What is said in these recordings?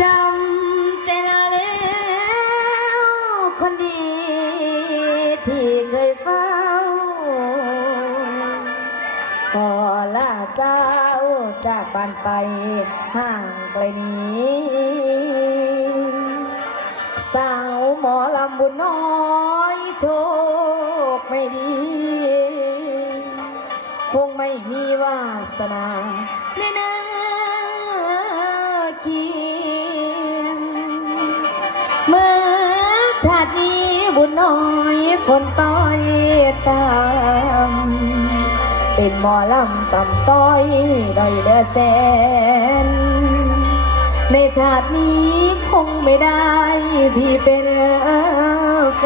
จำใจลาแล้วคนดีที่เคยเฝ้าขอลาเจ้าจากบ้านไปห่างไกลนี้สาวหมอลำบุญน้อยโชคไม่ดี คงไม่มีวาสนาในนาคี บุญน้อยคนต้อยตามเป็นหมอลำต่ำต้อยด้อยเดือแสน ในชาตินี้คงไม่ได้พี่เป็นแฟ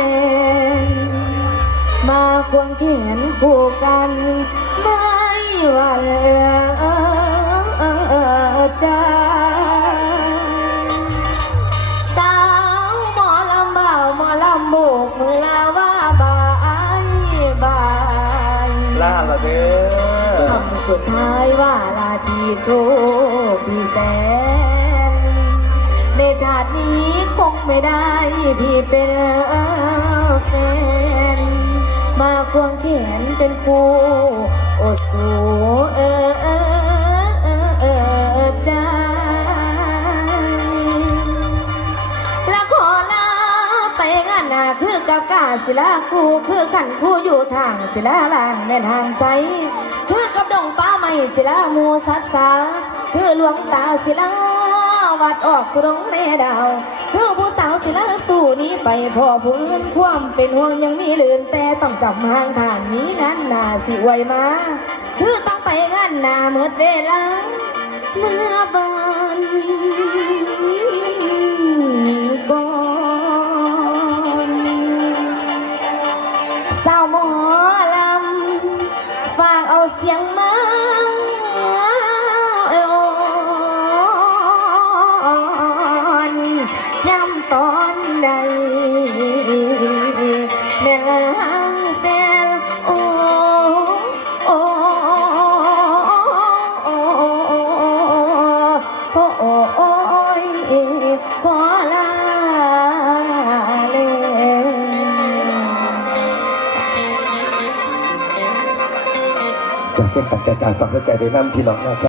น มาควงแขนคู่กัน เด้อคำสุดท้ายว่าลาทีโชคดีแสน ในชาตินี้คงไม่ได้พี่เป็นแฟน มาควงแขนเป็นคู่โอสูเออเออ นาคือกับกาศิลาคู่คือขันคู่อยู่ทางศิลาลานแม่นทางใสคือกับดงป้าไม่ศิลามูสัตสาคือหลวงตาศิลาวัดออกทุรงในดาว คือผู้สาวศิลาสู่นี้ไปพ่อผู้อื่นความเป็นห่วงยังมีลืนแต่ต้องจำห่างทานมีงานหนนาสิไวมาคือต้องไปงานนาเมื่อเวลาเมื่อบาน จากคนตัดใจกากต่อเข้าใจได้นำพี่น้องนะครับ